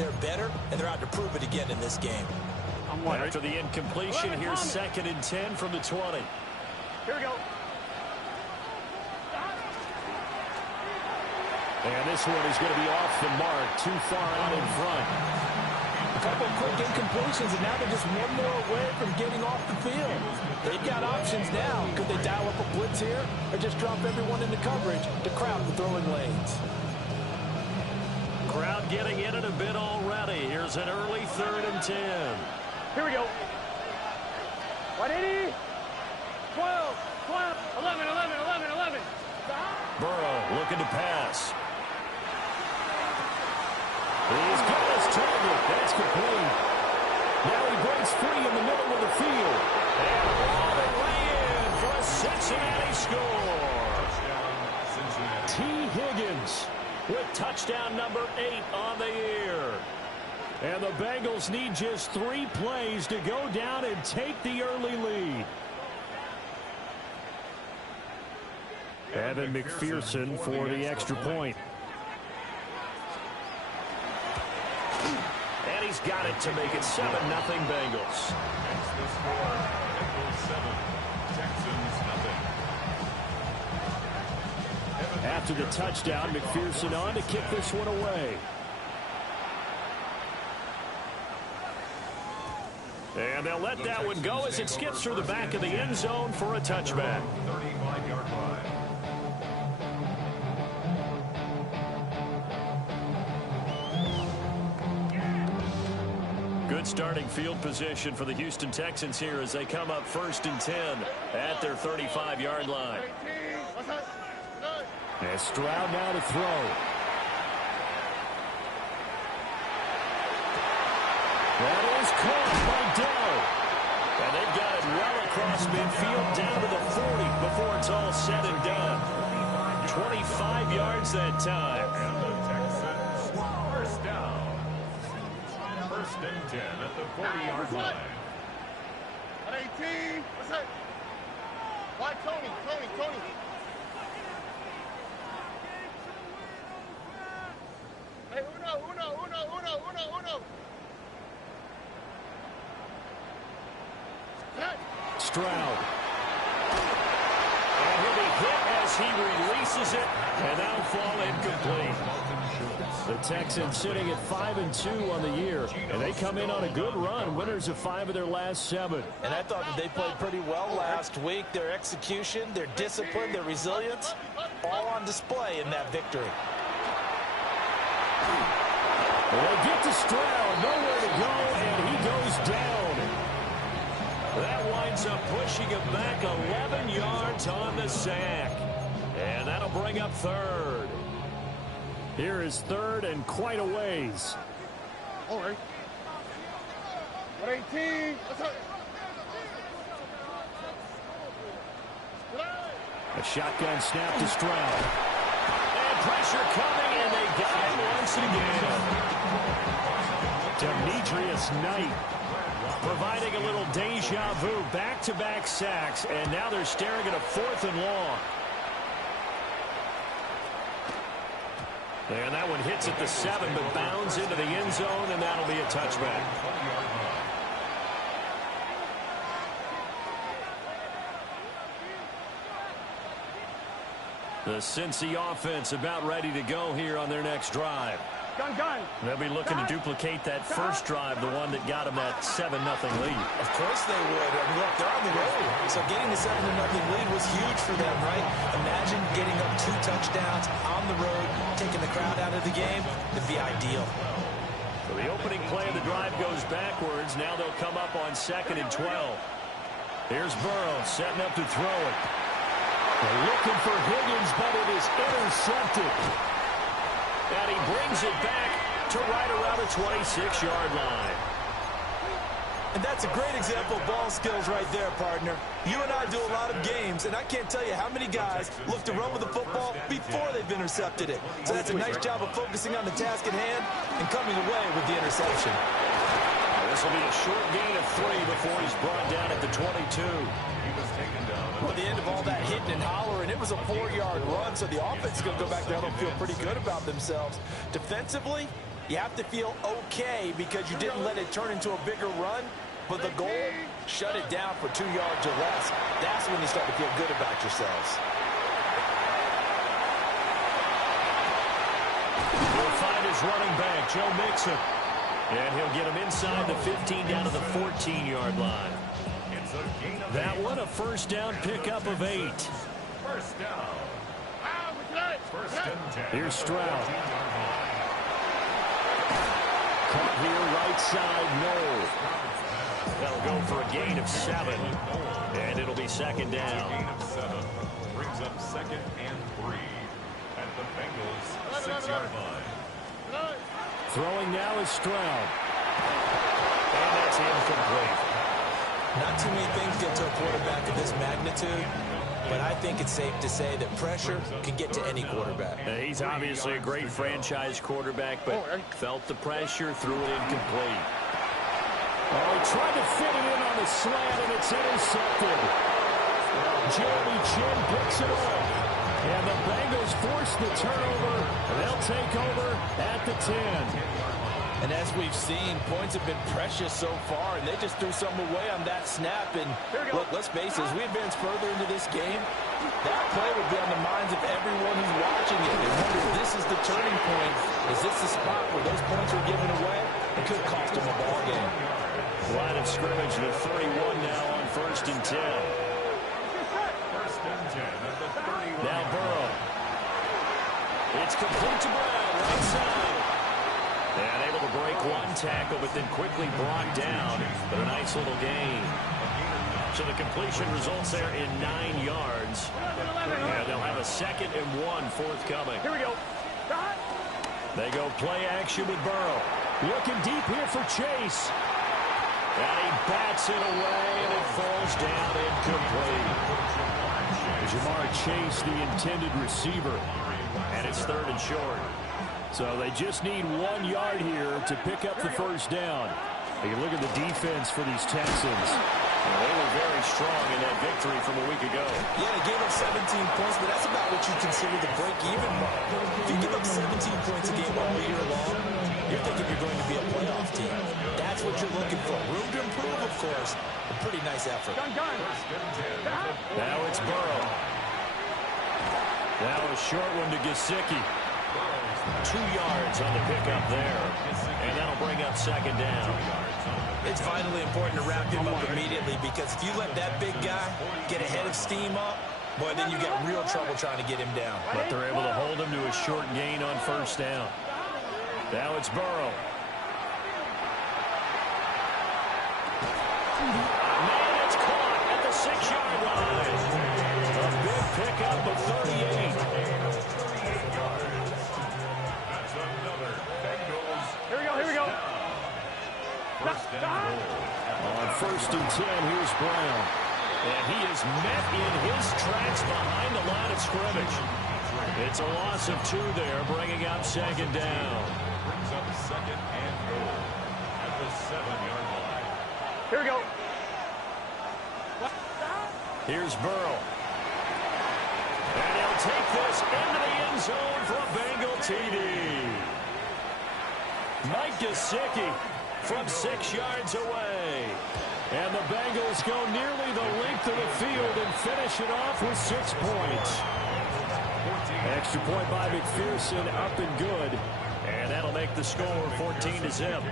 they're better, and they're out to prove it again in this game. After the incompletion, here's 2nd and 10 from the 20. Here we go. And this one is going to be off the mark, too far out in front. A couple of quick incompletions, and now they're just one more away from getting off the field. They've got options now. Could they dial up a blitz here, or just drop everyone into coverage to crowd the throwing lanes? Crowd getting in it a bit already. Here's an early 3rd and 10. Here we go. 180. 12, 12, 11, 11, 11, 11. Burrow looking to pass. He's got his target. That's complete. Now he breaks free in the middle of the field. And all the way in for a Cincinnati score. T. Higgins with touchdown number 8 on the year. And the Bengals need just 3 plays to go down and take the early lead. Evan McPherson for the extra point. And he's got it to make it 7-0 Bengals. After the touchdown, McPherson on to kick this one away. And they'll let that one go as it skips through the back of the end zone for a touchback. 35-yard line. Good starting field position for the Houston Texans here as they come up 1st and 10 at their 35-yard line. And Stroud now to throw. That is caught by Dell. And they've got it well across midfield down to the 40 before it's all said and done. 25 yards that time. And the Texans, first down. 1st and 10 at the 40-yard line. 118. What's that? Why, Tony? Hey, uno. Stroud. And he'll be hit as he releases it, and that'll fall incomplete. The Texans sitting at 5-2 on the year, and they come in on a good run, winners of 5 of their last 7. And I thought that they played pretty well last week. Their execution, their discipline, their resilience, all on display in that victory. Well, they get to Stroud, nowhere to go, and he goes down. That winds up pushing him back 11 yards on the sack. And that'll bring up 3rd. Here is 3rd and quite a ways. All right. 118. What's up? A shotgun snap to Stroud. And pressure coming, and they got him once again. Demetrius Knight providing a little deja vu, back-to-back sacks, and now they're staring at a 4th and long. And that one hits at the 7, but bounds into the end zone, and that'll be a touchback. The Cincy offense about ready to go here on their next drive. Gun. They'll be looking to duplicate that first drive, the one that got them that 7-0 lead. Of course they would. I mean, look, they're on the road. So getting the 7-0 lead was huge for them, right? Imagine getting up 2 touchdowns on the road, taking the crowd out of the game. It'd be ideal. So the opening play of the drive goes backwards. Now they'll come up on 2nd and 12. Here's Burrow setting up to throw it. They're looking for Higgins, but it is intercepted. And he brings it back to right around the 26-yard line. And that's a great example of ball skills right there, partner. You and I do a lot of games, and I can't tell you how many guys look to run with the football before they've intercepted it. So that's a nice job of focusing on the task at hand and coming away with the interception. This will be a short gain of 3 before he's brought down at the 22. Well, at the end of all that hitting and hollering, it was a 4-yard run, so the offense is going to go back there and feel pretty good about themselves. Defensively, You have to feel okay because you didn't let it turn into a bigger run, but the goal, shut it down for 2 yards or less. That's when you start to feel good about yourselves. He'll find his running back, Joe Mixon. And he'll get him inside the 15 down to the 14-yard line. That one a first down pickup of 8. First down. First and 10. Here's Stroud. Caught here right side, no. That'll go for a gain of 7. And it'll be second down. Gain of 7 brings up second and 3 at the Bengals 6-yard line. Throwing now is Stroud. And that's incomplete. Not too many things get to a quarterback of this magnitude, but I think it's safe to say that pressure can get to any quarterback. He's obviously a great franchise quarterback, but felt the pressure, threw it incomplete. Oh, he tried to fit it in on the slant, and it's intercepted. Jeremy Chin picks it up. And the Bengals force the turnover. They'll take over at the 10. And as we've seen, points have been precious so far, and they just threw some away on that snap. And look, let's face it, as we advance further into this game, that play will be on the minds of everyone who's watching it. They wonder if this is the turning point. Is this the spot where those points are given away? It could cost them a ball game. Line of scrimmage to 31 now on first and 10. First and 10 at the 31. Now Burrow. It's complete to Brown, right side. And able to break one tackle, but then quickly brought down. But a nice little gain. So the completion results there in 9 yards. And they'll have a 2nd and 1 forthcoming. Here we go. They go play action with Burrow. Looking deep here for Chase. And he bats it away, and it falls down incomplete. Jamar Chase, the intended receiver. And it's 3rd and short. So they just need 1 yard here to pick up the first down. You look at the defense for these Texans. They were very strong in that victory from a week ago. Yeah, they gave up 17 points, but that's about what you consider the break-even mark. If you give up 17 points a game all year long, you're thinking you're going to be a playoff team. That's what you're looking for. Room to improve, of course. A pretty nice effort. Now it's Burrow. Now a short one to Gesicki. 2 yards on the pickup there. And that'll bring up second down. It's vitally important to wrap him up immediately, because if you let that big guy get ahead of steam up, boy, then you got real trouble trying to get him down. But they're able to hold him to a short gain on first down. Now it's Burrow. Man, it's caught at the 6-yard line. A big pickup of 38. Here we go. On first and 10, here's Brown. And he is met in his tracks behind the line of scrimmage. It's a loss of 2 there, bringing up second down. Brings up second and 4 at the 7-yard line. Here we go. Here's Burrow. And he'll take this into the end zone for a Bengal TD. Mike Gesicki from 6 yards away. And the Bengals go nearly the length of the field and finish it off with 6 points. Extra point by McPherson, up and good. And that'll make the score 14-0.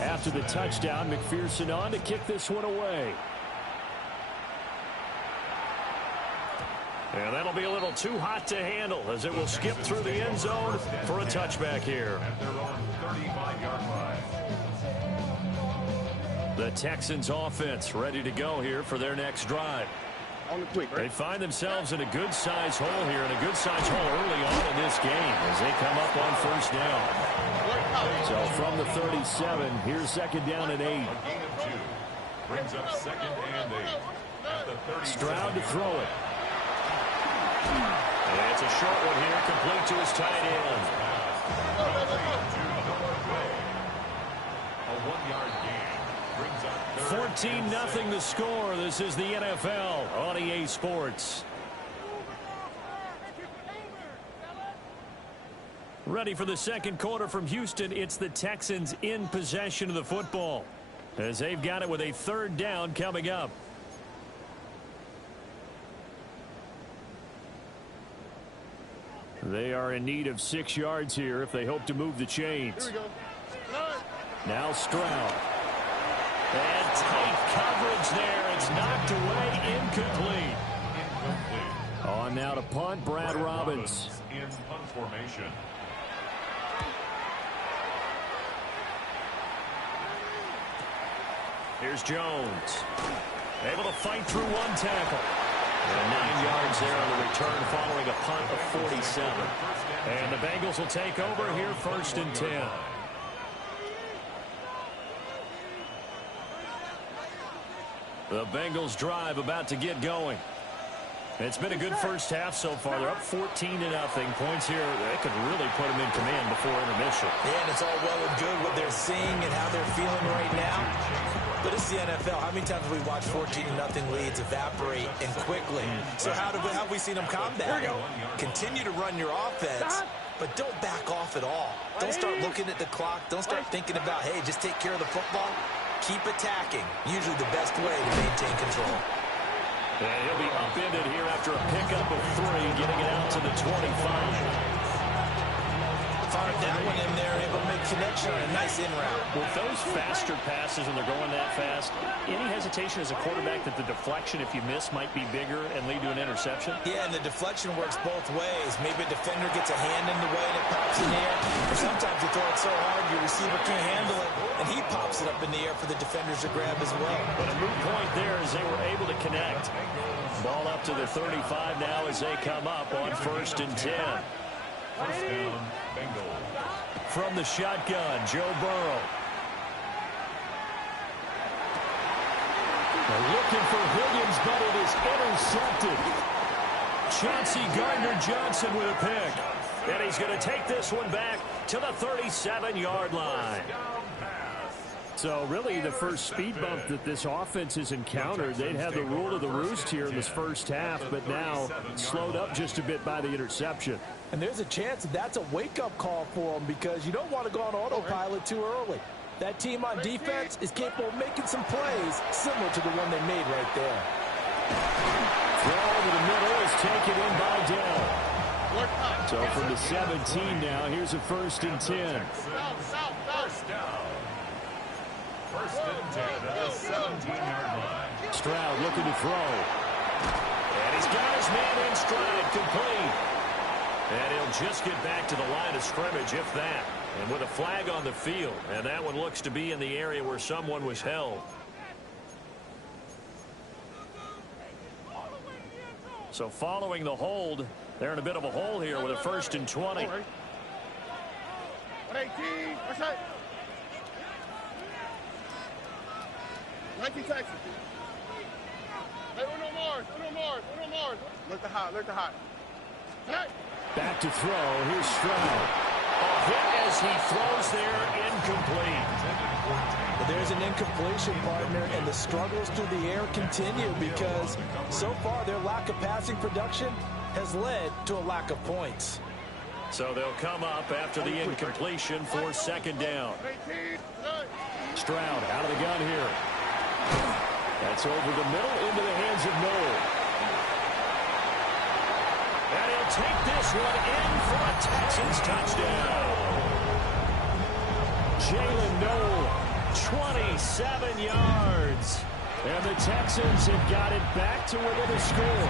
After the touchdown, McPherson on to kick this one away. And that'll be a little too hot to handle as it will skip through the end zone for a touchback here. At their own 35-yard line. The Texans offense ready to go here for their next drive. On the tweak, They find themselves in a good-sized hole here, and a good-sized hole early on in this game as they come up on first down. So from the 37, here's second down and 8. A gain of 2 brings up second and 8 at the 37. Stroud to throw it. And it's a short one here, complete to his tight end. A 1-yard gain brings up 14-0 the score. This is the NFL on EA Sports. Ready for the second quarter from Houston. It's the Texans in possession of the football, as they've got it with a third down coming up. They are in need of 6 yards here if they hope to move the chains. Here we go. Now Stroud. And tight coverage there. It's knocked away, incomplete. On now to punt, Brad Robbins. In punt formation. Here's Jones. Able to fight through one tackle. And 9 yards there on the return following a punt of 47. And the Bengals will take over here, 1st and 10. The Bengals drive about to get going. It's been a good first half so far. They're up 14-0. Points here, they could really put them in command before intermission. Yeah, and it's all well and good what they're seeing and how they're feeling right now. But it's the NFL. How many times have we watched 14-0 leads evaporate and quickly? So how have we seen them combat it? Continue to run your offense, but don't back off at all. Don't start looking at the clock. Don't start thinking about, hey, just take care of the football. Keep attacking. Usually the best way to maintain control. And he'll be upended here after a pickup of 3, getting it out to the 25. Fired that one in there, able to make connection on a nice in route. With those faster passes when they're going that fast, any hesitation as a quarterback that the deflection, if you miss, might be bigger and lead to an interception? Yeah, and the deflection works both ways. Maybe a defender gets a hand in the way and it pops in the air. Or sometimes you throw it so hard your receiver can't handle it, and he pops it up in the air for the defenders to grab as well. But a moot point there as they were able to connect. Ball up to the 35 now as they come up on 1st and 10. First down, Bengals. From the shotgun, Joe Burrow. They're looking for Higgins, but it is intercepted. Chauncey Gardner-Johnson with a pick. And he's going to take this one back to the 37-yard line. So really the first speed bump that this offense has encountered, they'd have the rule of the roost here in this first half, but now slowed up just a bit by the interception. And there's a chance that's a wake-up call for them because you don't want to go on autopilot too early. That team on defense is capable of making some plays similar to the one they made right there. Throw over the middle is taken in by Dell. So from the 17 now, here's a 1st and 10. First down. 1st and 10 at the 17-yard line. Stroud looking to throw. And he's got his man in stride, complete. And he'll just get back to the line of scrimmage, if that. And with a flag on the field. And that one looks to be in the area where someone was held. So following the hold, they're in a bit of a hole here with a 1st and 20. 118. What's that? 19 Texas. Hey, Uno Mars. Look the hot. Hey. Back to throw. Here's Stroud. A hit as he throws there, incomplete. But there's an incompletion, partner, and the struggles through the air continue because so far their lack of passing production has led to a lack of points. So they'll come up after the incompletion for 2nd down. Stroud out of the gun here. That's over the middle into the hands of Noel. And he'll take this one in for a Texans touchdown. Jalen Noel, 27 yards. And the Texans have got it back to within a score.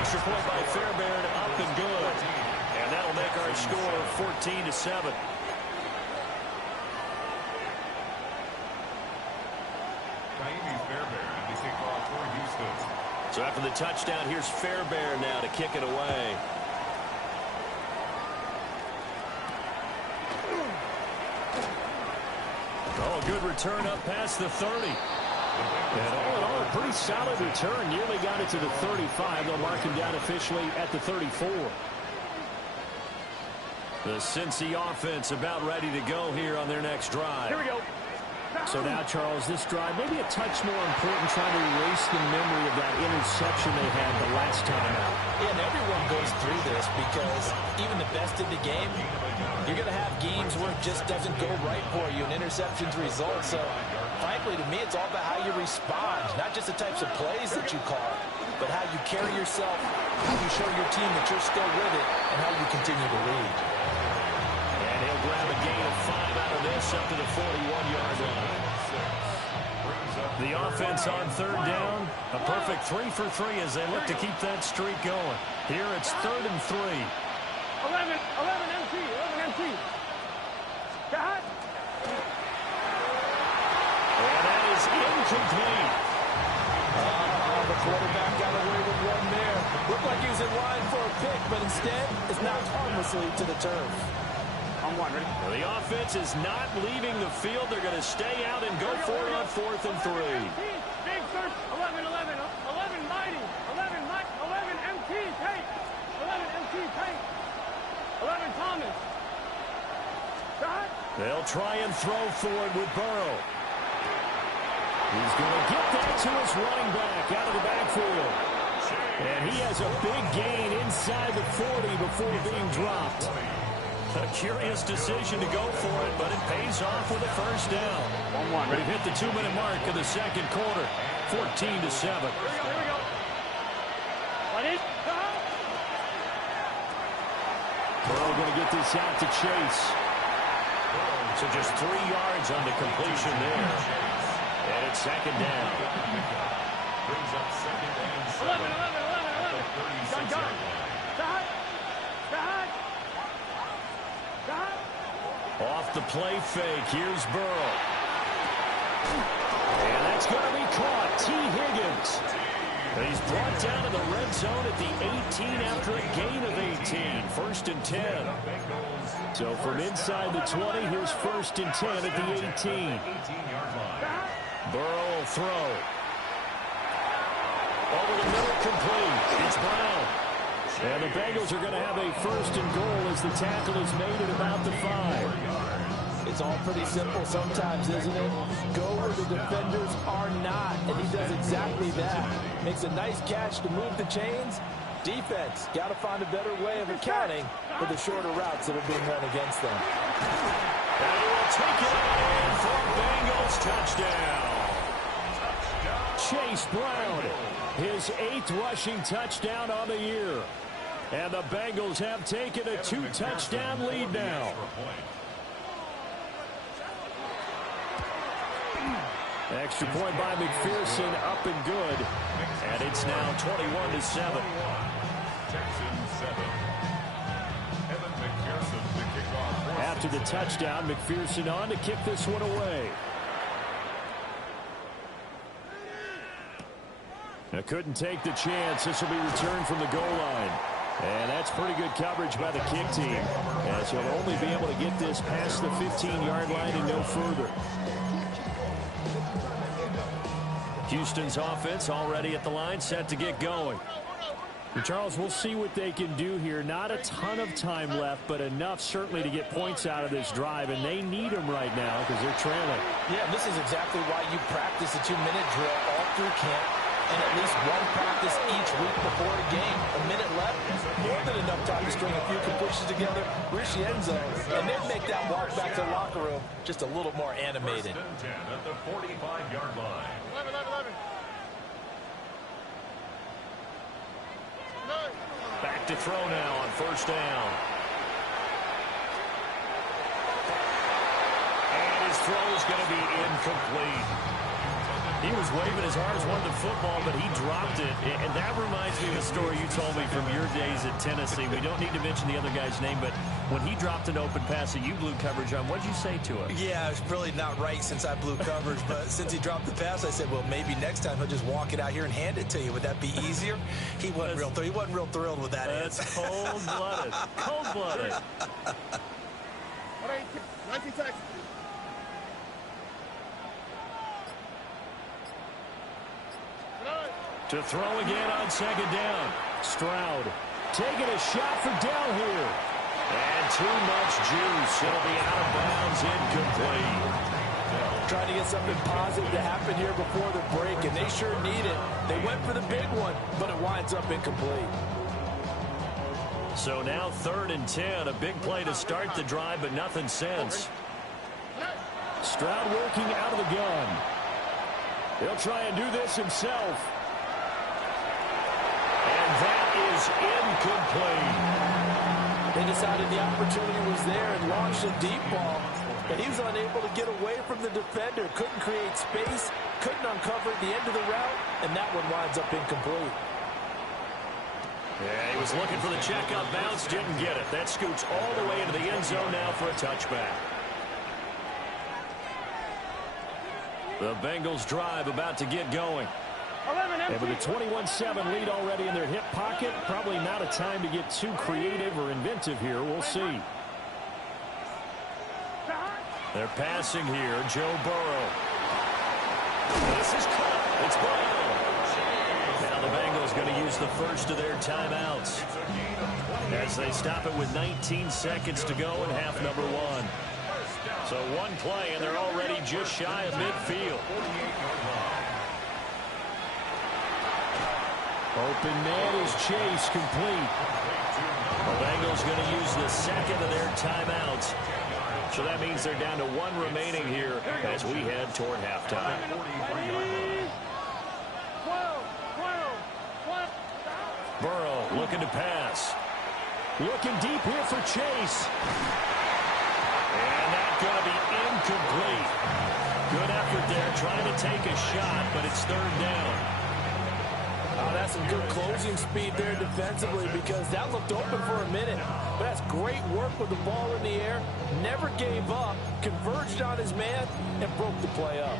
Extra point by Fairbairn, up and good. And that'll make our score 14-7. So after the touchdown, here's Fairbairn now to kick it away. Oh, good return up past the 30. And all in all, a pretty solid return. Nearly got it to the 35. They'll mark him down officially at the 34. The Cincy offense about ready to go here on their next drive. Here we go. So now, Charles, this drive maybe a touch more important, trying to erase the memory of that interception they had the last time out. Yeah, and everyone goes through this because even the best in the game, you're going to have games where it just doesn't go right for you, and interceptions result. So, frankly, to me, it's all about how you respond, not just the types of plays that you call, but how you carry yourself, how you show your team that you're still with it, and how you continue to lead. And he'll grab a gain of 5 out of this up to the 41-yard line. The offense on third down, a perfect 3 for 3 as they look to keep that streak going. Here it's 3rd and 3. 11 MT. Got it. And that is incomplete. The quarterback got away with one there. Looked like he was in line for a pick, but instead is knocked harmlessly to the turf. On one, ready? Well, the offense is not leaving the field. They're going to stay out and go for it on 4th and 3. Big search. 11 mighty. 11 MT Tate. 11 MT Tate. 11 Thomas. Got it. They'll try and throw for it with Burrow. He's going to get that to his running back out of the backfield. And he has a big gain inside the 40 before being dropped. A curious decision to go for it, but it pays off with a first down. 1-1. We've hit the 2-minute mark of the second quarter. 14-7. Here we go. What is? Burrow going to get this out to Chase. So just 3 yards on the completion there. And it's second down. Brings up second and 11. 36 Got it. Off the play fake, here's Burrow. And that's going to be caught. T. Higgins. He's brought down to the red zone at the 18 after a gain of 18. 1st and 10. So from inside the 20, here's 1st and 10 at the 18. Burrow will throw. Over the middle, complete. It's Brown. And the Bengals are going to have a 1st and goal as the tackle is made at about the 5. It's all pretty simple sometimes, isn't it? Go where the defenders are not, and he does exactly that. Makes a nice catch to move the chains. Defense, got to find a better way of accounting for the shorter routes that are being run against them. And he will take it in for Bengals touchdown. Chase Brown, his 8th rushing touchdown on the year. And the Bengals have taken a 2-touchdown lead now. Extra point by McPherson, up and good. And it's now 21-7. Texans 7. Evan McPherson to kick off. After the touchdown, McPherson on to kick this one away. Now couldn't take the chance. This will be returned from the goal line. And that's pretty good coverage by the kick team, as he'll only be able to get this past the 15-yard line and no further. Houston's offense already at the line, set to get going. And Charles, we'll see what they can do here. Not a ton of time left, but enough certainly to get points out of this drive, and they need them right now because they're trailing. Yeah, this is exactly why you practice a 2-minute drill all through camp, and at least one practice each week before a game. A minute left, more than enough time to string a few completions together, reach the end zone, and then make that walk back to the locker room just a little more animated. 10 at the 45-yard line. 11. Back to throw now on 1st down. And his throw is going to be incomplete. He was waving as hard as wanted the football, but he dropped it. And that reminds me of a story you told me from your days at Tennessee. We don't need to mention the other guy's name, but when he dropped an open pass that you blew coverage on, what did you say to him? Yeah, it's really not right since I blew coverage, but since he dropped the pass, I said, well, maybe next time he'll just walk it out here and hand it to you. Would that be easier? He wasn't real thrilled with that. That's cold-blooded. Cold-blooded. 19 seconds. To throw again on 2nd down. Stroud taking a shot for Dell here. And too much juice. It'll be out of bounds, incomplete. Trying to get something positive to happen here before the break, and they sure need it. They went for the big one, but it winds up incomplete. So now 3rd and 10, a big play to start the drive, but nothing since. Stroud working out of the gun. He'll try and do this himself. And that is incomplete. They decided the opportunity was there and launched a deep ball, but he was unable to get away from the defender. Couldn't create space, couldn't uncover the end of the route, and that one winds up incomplete. Yeah, he was looking for the checkout bounce, didn't get it. That scoots all the way into the end zone now for a touchback. The Bengals drive about to get going. And with a 21-7 lead already in their hip pocket, probably not a time to get too creative or inventive here. We'll see. They're passing here. Joe Burrow. This is caught. It's Brown. Now the Bengals going to use the first of their timeouts as they stop it with 19 seconds to go in half number 1. So one play, and they're already just shy of midfield. Open man is Chase, complete. The Bengals going to use the second of their timeouts. So that means they're down to 1 remaining here as we head toward halftime. Burrow looking to pass. Looking deep here for Chase. And that's going to be incomplete. Good effort there, trying to take a shot, but it's 3rd down. Oh, that's some good closing speed there defensively, because that looked open for a minute. But that's great work with the ball in the air. Never gave up, converged on his man, and broke the play up.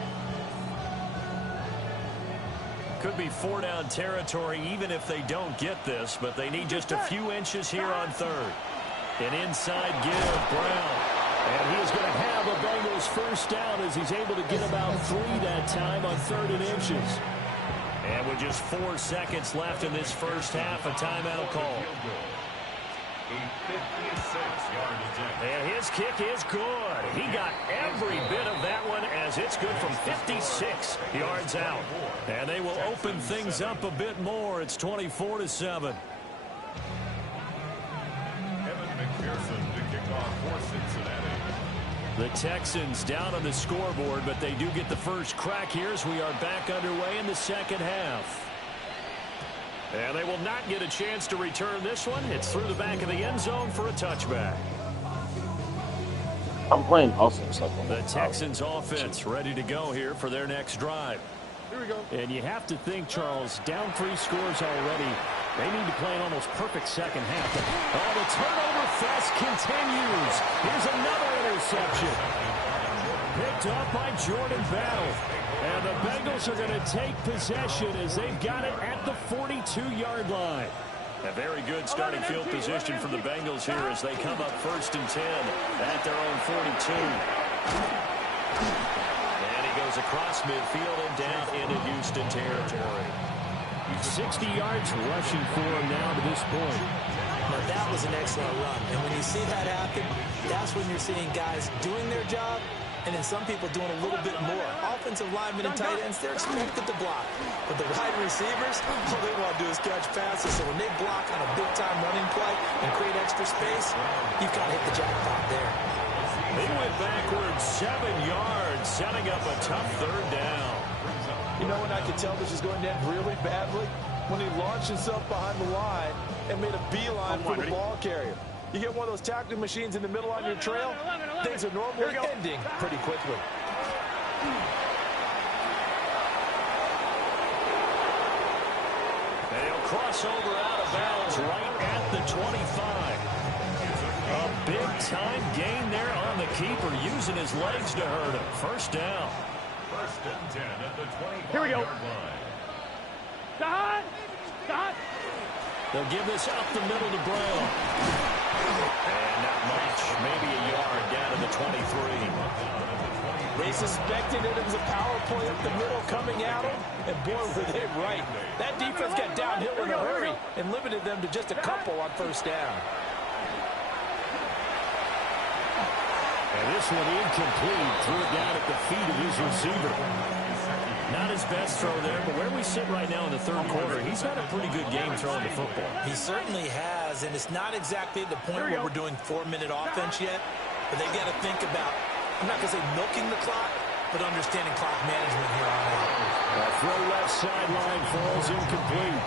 Could be 4-down territory even if they don't get this, but they need just a few inches here on 3rd. An inside give, Brown. And he is going to have a Bengals first down as he's able to get about 3 that time on 3rd and inches. And with just 4 seconds left in this first half, a timeout call. And his kick is good. He got every bit of that one as it's good from 56 yards out. And they will open things up a bit more. It's 24-7. The Texans down on the scoreboard, but they do get the first crack here as we are back underway in the second half. And they will not get a chance to return this one. It's through the back of the end zone for a touchback. I'm playing offense. The Texans offense ready to go here for their next drive. Here we go. And you have to think, Charles, down 3 scores already. They need to play an almost perfect second half. Oh, the turnover fest continues. Here's another interception. Picked up by Jordan Battle. And the Bengals are going to take possession as they've got it at the 42-yard line. A very good starting field position for the Bengals here as they come up 1st and 10 at their own 42. And he goes across midfield and down into Houston territory. 60 yards rushing for him now to this point. Now that was an excellent run. And when you see that happen, that's when you're seeing guys doing their job, and then some people doing a little bit more. Offensive linemen and tight ends, they're expected to block. But the wide receivers, all they want to do is catch passes. So when they block on a big-time running play and create extra space, you've got to hit the jackpot there. He went backwards 7 yards, setting up a tough 3rd down. You know when I could tell this is going to end really badly? When he launched himself behind the line and made a beeline for the ball carrier. You get one of those tackling machines in the middle on your trail, things are normally ending pretty quickly. And he'll cross over out of bounds right at the 25. A big-time gain there on the keeper, using his legs to hurt him. First down. 1st and 10 at the 25-yard Here we go. line. Dot! Dot! They'll give this up the middle to Brown. And not much, maybe a yard down to the 23. They suspected it was a power play up the middle coming at them, and boy, were they right. That defense got downhill in a hurry and limited them to just a couple on 1st down. And This one incomplete. Threw it down at the feet of his receiver. Not his best throw there, but where we sit right now in the third quarter, he's had a pretty good game throwing the football. He certainly has, and it's not exactly at the point where we're doing 4-minute offense yet, but they've got to think about, I'm not going to say milking the clock, but understanding clock management here on out. That throw left sideline falls incomplete.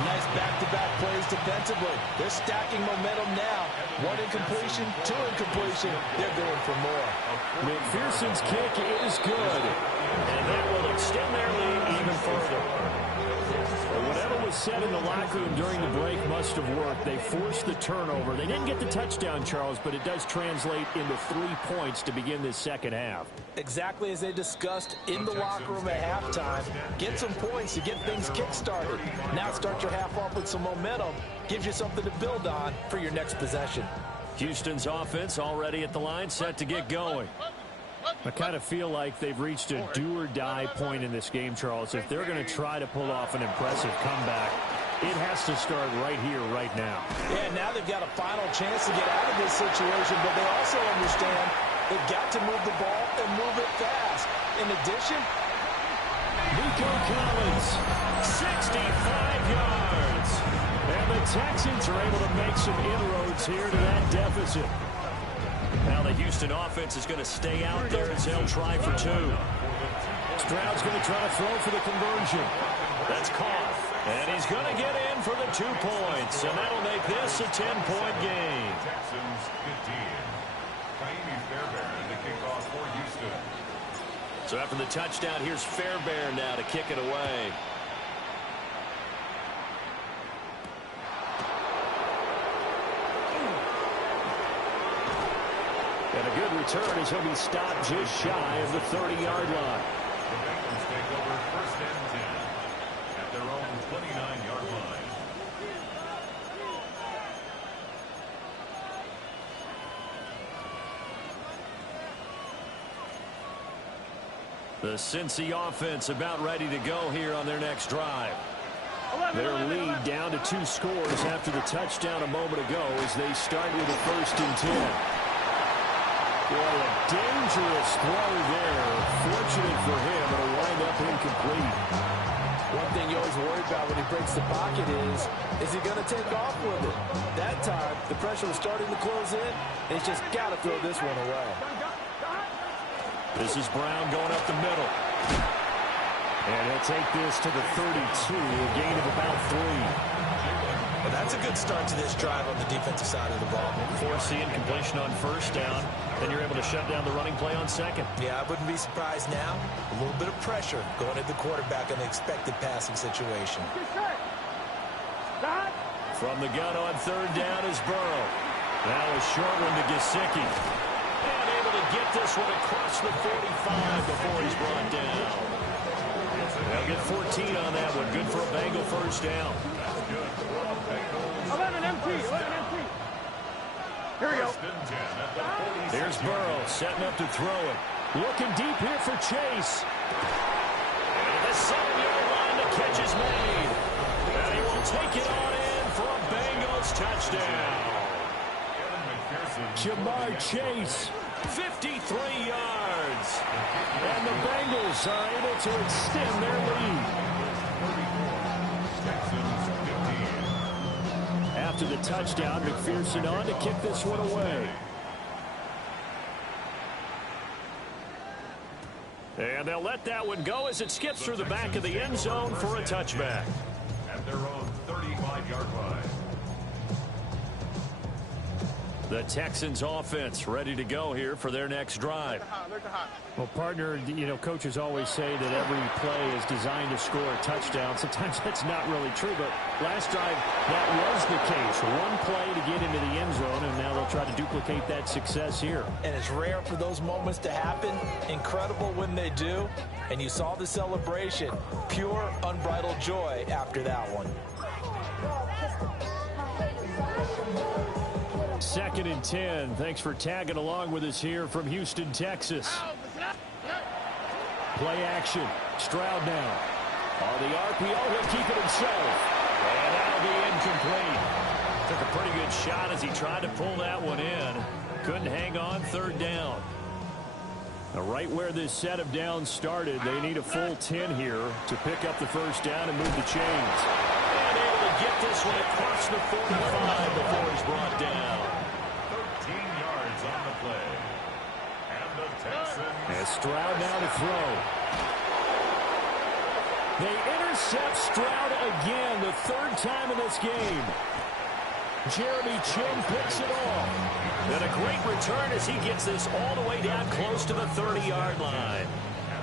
Nice back-to-back plays defensively. They're stacking momentum now. 1 incompletion, 2 incompletion. They're going for more. McPherson's kick is good. And that will extend their lead even further. Well, whatever was said in the locker room during the break must have worked. They forced the turnover. They didn't get the touchdown, Charles, but it does translate into 3 points to begin this second half. Exactly as they discussed in the locker room at halftime. Get some points to get things kick-started. Now start your half off with some momentum. Gives you something to build on for your next possession. Houston's offense already at the line, set to get going. I kind of feel like they've reached a do-or-die point in this game, Charles. If they're going to try to pull off an impressive comeback, it has to start right here, right now. Yeah, now they've got a final chance to get out of this situation, but they also understand they've got to move the ball and move it fast. In addition, Nico Collins, 65 yards. And the Texans are able to make some inroads here to that deficit. Now the Houston offense is going to stay out there as they'll try for 2. Stroud's going to try to throw for the conversion. That's caught. And he's going to get in for the 2 points. And that'll make this a 10-point game. Texans 15. Fairbairn, the kickoff for Houston. So after the touchdown, here's Fairbairn now to kick it away. And a good return as he'll be stopped just shy of the 30-yard line. The Bengals take over 1st and 10 at their own 29-yard line. The Cincy offense about ready to go here on their next drive. Their lead down to 2 scores after the touchdown a moment ago as they start with a 1st and 10. Boy, a dangerous throw there. Fortunate for him, it'll wind up incomplete. one thing you always worry about when he breaks the pocket is he going to take off with it? That time, the pressure was starting to close in, and he's just got to throw this one away. This is Brown going up the middle. And he'll take this to the 32, a gain of about 3. Well, that's a good start to this drive on the defensive side of the ball. Force the incompletion on 1st down. Then you're able to shut down the running play on 2nd. Yeah, I wouldn't be surprised now. A little bit of pressure going at the quarterback in the expected passing situation. From the gun on 3rd down is Burrow. Now a short one to Gesicki. And able to get this one across the 45 before he's brought down. They'll get 14 on that one. Good for a Bengal 1st down. 11 MT. Here we go. Here's Burrow setting up to throw it. Looking deep here for Chase. And the 7-yard line, the catch is made. And he will take it on in for a Bengals touchdown. Jamar Chase, 53 yards. And the Bengals are able to extend their lead. After the touchdown, McPherson on to kick this one away. And they'll let that one go as it skips through the back of the end zone for a touchback. At their own 35-yard line. The Texans offense ready to go here for their next drive. Well, partner, you know, coaches always say that every play is designed to score a touchdown. Sometimes that's not really true, but last drive, that was the case. One play to get into the end zone, and now they'll try to duplicate that success here. And it's rare for those moments to happen. Incredible when they do. And you saw the celebration. Pure, unbridled joy after that one. 2nd and 10. Thanks for tagging along with us here from Houston, Texas. Play action. Stroud now. On the RPO, he'll keep it himself. And that'll be incomplete. Took a pretty good shot as he tried to pull that one in. Couldn't hang on, third down. Now, right where this set of downs started, they need a full 10 here to pick up the first down and move the chains. And able to get this one across the 45 before he's brought down. 13 yards on the play. And the Texans. And Stroud now to throw. They intercept Stroud again, the third time in this game. Jeremy Chin picks it off. And a great return as he gets this all the way down close to the 30-yard line.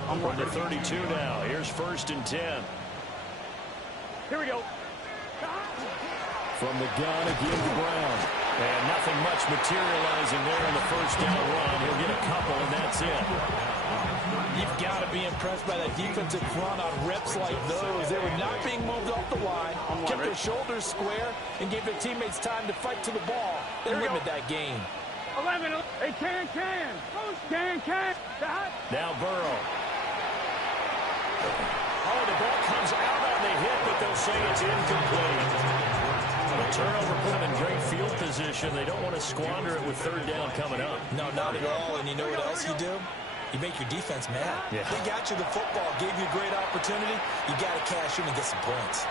From the 32 now. Here's 1st and 10. Here we go. From the gun again to Brown. And nothing much materializing there in the first down run. He'll get a couple, and that's it. You've got to be impressed by that defensive front on reps like those. They were not being moved off the line, kept their shoulders square, and gave their teammates time to fight to the ball. They limit that game. 11. Hey, can. Now Burrow. Oh, the ball comes out on the hit, but they'll say it's incomplete. The turnover put them in great field position. They don't want to squander it with third down coming up. No, not at all. And you know what else you do? You make your defense mad. Yeah. They got you the football, gave you a great opportunity. You got to cash in and get some points.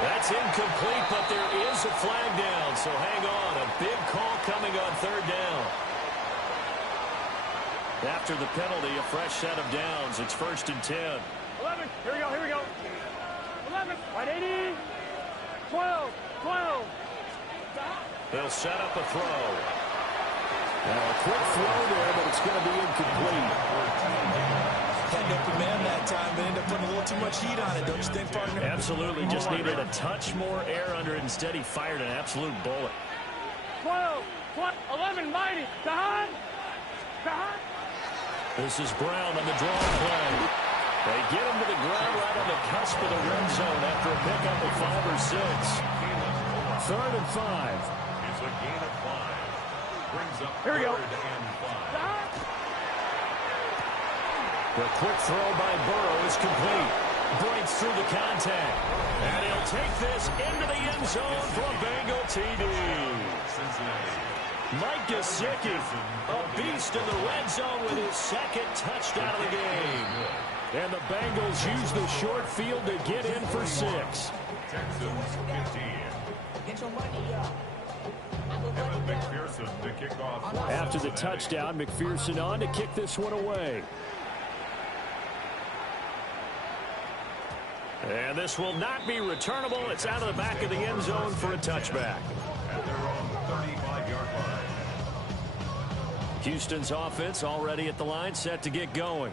That's incomplete, but there is a flag down, so hang on. A big call coming on third down. After the penalty, a fresh set of downs. It's 1st and 10. 11. Here we go. 11. Right, 80. 12. They'll set up a throw. Now a quick throw there, but it's going to be incomplete. Had no command that time, but ended up putting a little too much heat on it, don't you think, partner? Absolutely. Just needed a touch more air under it. Instead, he fired an absolute bullet. 12. 11. Mighty. Dahan. This is Brown on the draw play. They get him to the ground right on the cusp of the red zone after a pickup of 5 or 6. 3rd and 5. It's a gain of 5. Brings up Here we go. 3rd and 5. The quick throw by Burrow is complete. Breaks through the contact. And he'll take this into the end zone for a Bengal TD. Mike Gesicki, a beast in the red zone with his 2nd touchdown of the game. And the Bengals use the short field to get in for 6. Texans 15. Get your money up. Evan McPherson to kick off. After the touchdown, McPherson on to kick this one away. And this will not be returnable. It's out of the back of the end zone for a touchback. At their own 35-yard line. Houston's offense already at the line, set to get going.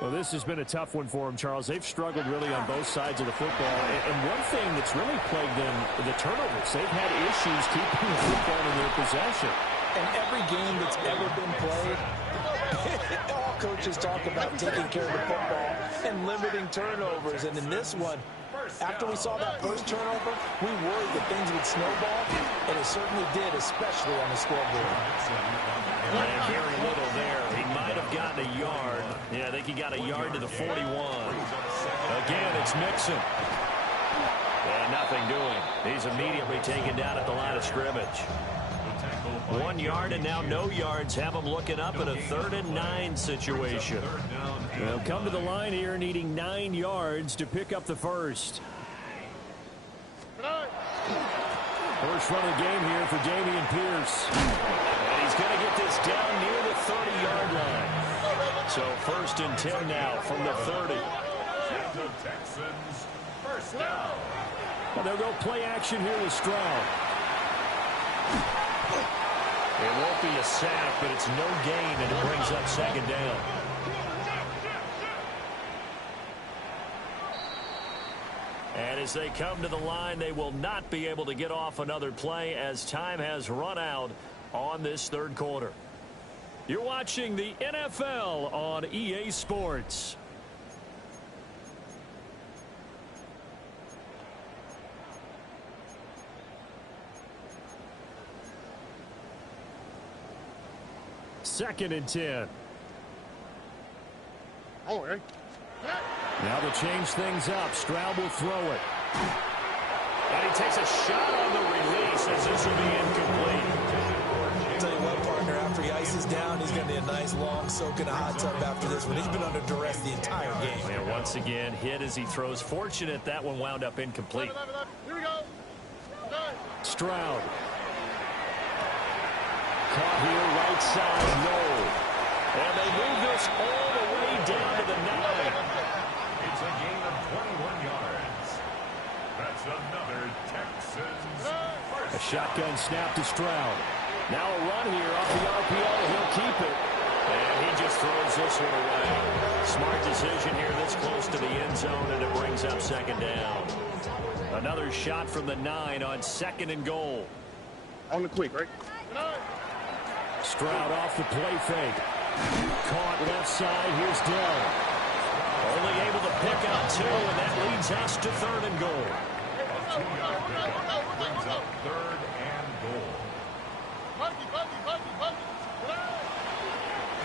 Well, this has been a tough one for them, Charles. They've struggled really on both sides of the football. And one thing that's really plagued them, the turnovers. They've had issues keeping the football in their possession. And every game that's ever been played, all coaches talk about taking care of the football and limiting turnovers. And in this one, after we saw that first turnover, we worried that things would snowball, and it certainly did, especially on the scoreboard. And very little there. He might have gotten a yard. Yeah, I think he got a yard to the 41. Again, it's Mixon. And nothing doing. He's immediately taken down at the line of scrimmage. 1 yard and now no yards. Have them looking up at a 3rd and 9 situation. They'll come to the line here needing 9 yards to pick up the first. First run of the game here for Dameon Pierce. And he's going to get this down near the 30-yard line. So 1st and 10 now from the 30. The Texans first down. Well, they'll go play action here with Stroud. It won't be a sack, but it's no gain, and it brings up 2nd down. And as they come to the line, they will not be able to get off another play as time has run out on this 3rd quarter. You're watching the NFL on EA Sports. Second and 10. Now to change things up, Stroud will throw it. And he takes a shot on the release as this will be incomplete. I'll tell you what, partner, after he ices down, he's going to need a nice long soak in a hot tub after this one. He's been under duress the entire game. And once again, hit as he throws. Fortunate that one wound up incomplete. Here we go. Stroud. Caught here, right side, no. And they move this all the way down to the 9. It's a gain of 21 yards. That's another Texans first. A shotgun snap to Stroud. Now a run here off the RPO. He'll keep it. And he just throws this one away. Smart decision here this close to the end zone, and it brings up second down. Another shot from the 9 on 2nd and goal. On the quick, right? Stroud off the play fake. Caught left side. Here's Dell. Only able to pick out 2, and that leads us to 3rd and goal. A 2-yard pickup brings up 3rd and goal.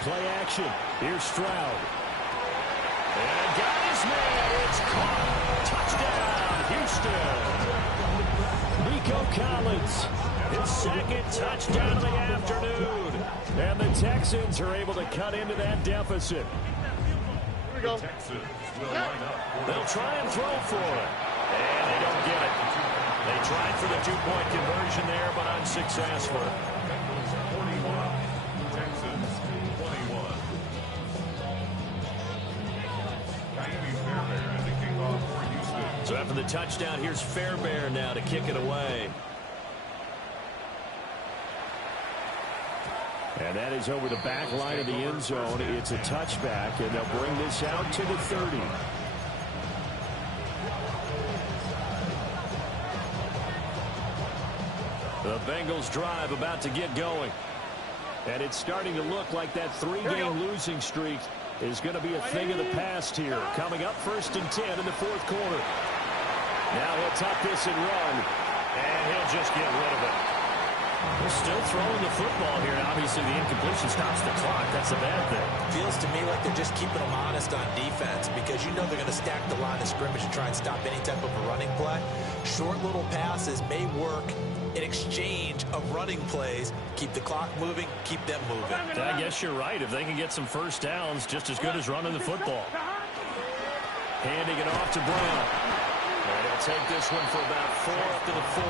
Play action. Here's Stroud. And got his man. It's caught. Touchdown, Houston. Nico Collins. His 2nd touchdown of the afternoon. And the Texans are able to cut into that deficit. Here we go. The Texans will line up. They'll try and throw for it. And they don't get it. They tried for the 2-point conversion there, but unsuccessful. Bengals 41, Texans 21. Miami Fairbairn at the kickoff for Houston. So after the touchdown, here's Fairbairn now to kick it away. And that is over the back line of the end zone. It's a touchback, and they'll bring this out to the 30. The Bengals drive about to get going. And it's starting to look like that 3-game losing streak is going to be a thing of the past here. Coming up 1st and 10 in the 4th quarter. Now he'll tuck this and run. And he'll just get rid of it. They're still throwing the football here. Obviously, the incompletion stops the clock. That's a bad thing. Feels to me like they're just keeping them honest on defense because you know they're going to stack the line of scrimmage and try and stop any type of a running play. Short little passes may work in exchange of running plays. Keep the clock moving, keep them moving. I guess you're right. If they can get some first downs, just as good as running the football. Handing it off to Brown. And he'll take this one for about 4 up to the 40.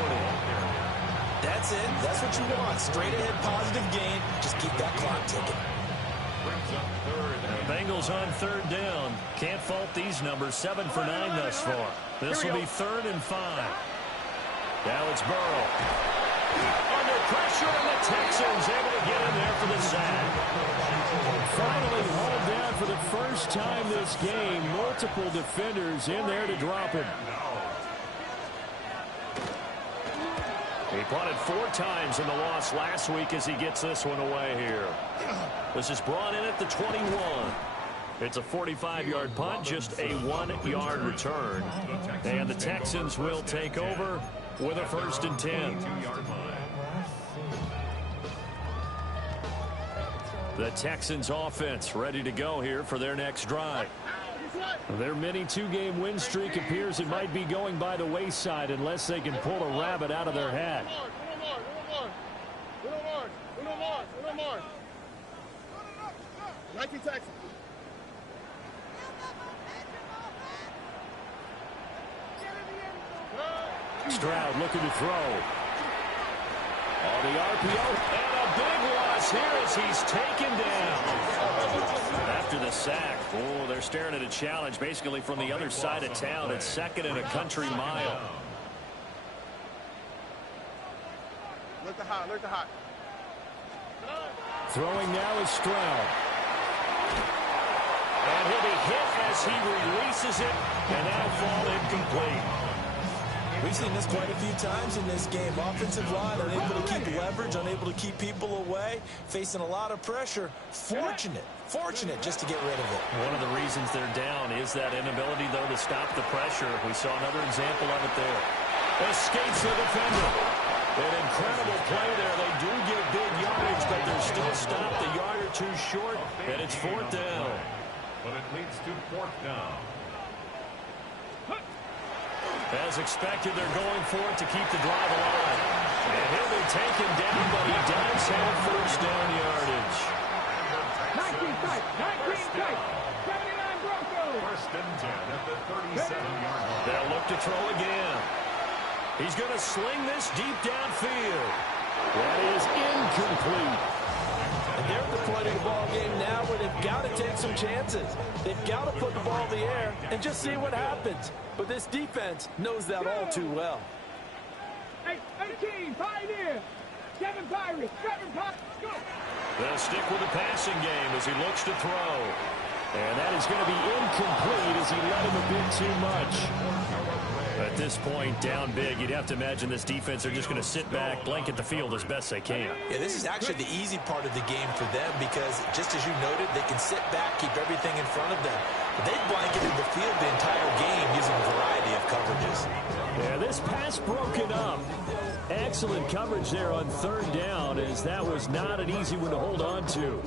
That's it. That's what you want. Straight ahead positive gain. Just keep that clock ticking. Brings up 3rd and The Bengals on 3rd down. Can't fault these numbers. 7 for 9 thus far. This will be 3rd and 5. Now it's Burrow. Under pressure, and the Texans able to get in there for the sack. Finally hauled down for the first time this game. Multiple defenders in there to drop him. He punted 4 times in the loss last week as he gets this one away here. This is brought in at the 21. It's a 45-yard punt, just a 1-yard return. And the Texans will take over with a 1st and 10. 2-yard line. The Texans offense ready to go here for their next drive. Their mini 2-game win streak appears it might be going by the wayside unless they can pull a rabbit out of their hat. Stroud looking to throw. On the RPO, and a big loss here as he's taken down. After the sack, oh, they're staring at a challenge basically from the other side of town. It's 2nd and a country mile. Look the hot, look the hot. Throwing now is Stroud. And he'll be hit as he releases it, and that'll fall incomplete. We've seen this quite a few times in this game. Offensive line unable to keep leverage, unable to keep people away, facing a lot of pressure. Fortunate just to get rid of it. One of the reasons they're down is that inability, though, to stop the pressure. We saw another example of it there. Escapes the defender. An incredible play there. They do get big yardage, but they're still stopped a yard or 2 short, and it's 4th down. But it leads to 4th down. As expected, they're going for it to keep the drive alive. And he'll be taken down, but he does have first down yardage. 19 tight, 19 tight. 79 Broncos. First and 10 at the 37-yard line. They'll look to throw again. He's going to sling this deep downfield. That is incomplete. And they're at the point of the ball game now where they've got to take some chances. They've got to put the ball in the air and just see what happens. But this defense knows that all too well. 18, Pioneer. 7 Pirates, 7 Pirates, go. They'll stick with the passing game as he looks to throw. And that is going to be incomplete as he let him a bit too much. At this point, down big, you'd have to imagine this defense are just going to sit back, blanket the field as best they can. Yeah, this is actually the easy part of the game for them because, just as you noted, they can sit back, keep everything in front of them. But they've blanketed the field the entire game using a variety of coverages. Yeah, this pass broken up. Excellent coverage there on third down, as that was not an easy one to hold on to.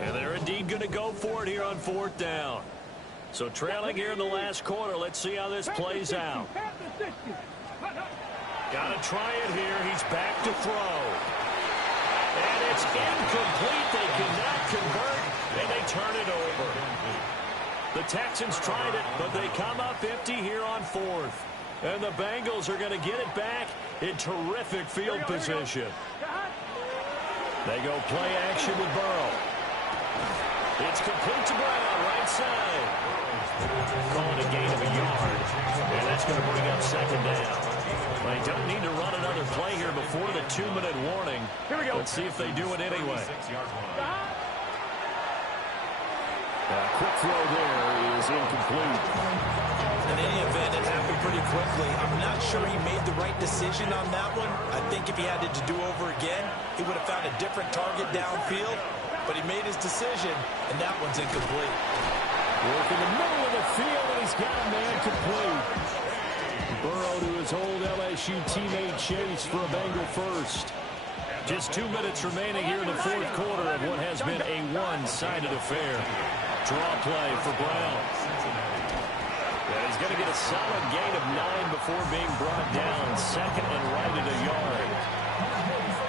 And they're indeed going to go for it here on fourth down. So trailing here in the last quarter. Let's see how this plays out. Got to try it here. He's back to throw. And it's incomplete. They cannot convert, and they turn it over. The Texans tried it, but they come up empty here on fourth. And the Bengals are going to get it back in terrific field position. They go play action with Burrow. It's complete to Brown, right side. Calling a gain of a yard. And that's going to bring up second down. They don't need to run another play here before the 2-minute warning. Here we go. Let's see if they do it anyway. Quick throw there is incomplete. In any event, it happened pretty quickly. I'm not sure he made the right decision on that one. I think if he had it to do over again, he would have found a different target downfield. But he made his decision, and that one's incomplete. Work in the middle of the field, and he's got a man complete. Burrow to his old LSU teammate Chase for a Bengal first. Just 2 minutes remaining here in the fourth quarter of what has been a one-sided affair. Draw play for Brown. And he's going to get a solid gain of 9 before being brought down. Second and right at a yard.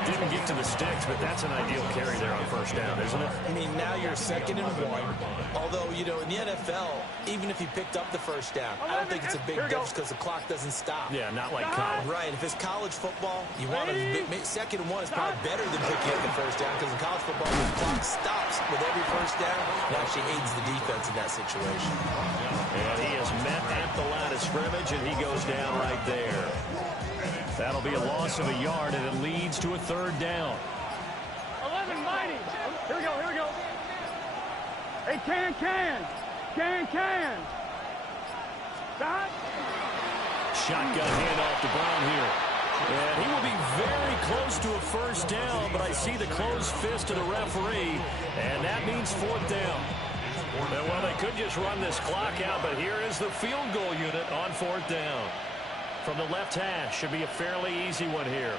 Didn't get to the sticks, but that's an ideal carry there on first down, isn't it? I mean, now you're 2nd and 1. Although, you know, in the NFL, even if he picked up the first down, I don't think it's a big difference because the clock doesn't stop. Yeah, not like college. Right. If it's college football, you want to 2nd and 1 is probably better than picking up the first down because in college football, the clock stops with every first down. It actually aids the defense in that situation. And he is met at the line of scrimmage, and he goes down right there. That'll be a loss of a yard, and it leads to a third down. 11 mighty. Here we go, here we go. Hey, can. Stop. Shotgun handoff to Brown here. And he will be very close to a first down, but I see the closed fist of the referee, and that means fourth down. And, well, they could just run this clock out, but here is the field goal unit on fourth down. From the left hash, should be a fairly easy one here.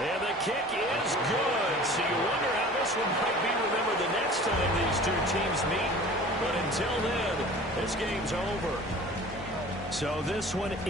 And the kick is good. So you wonder how this one might be remembered the next time these two teams meet. But until then, this game's over. So this one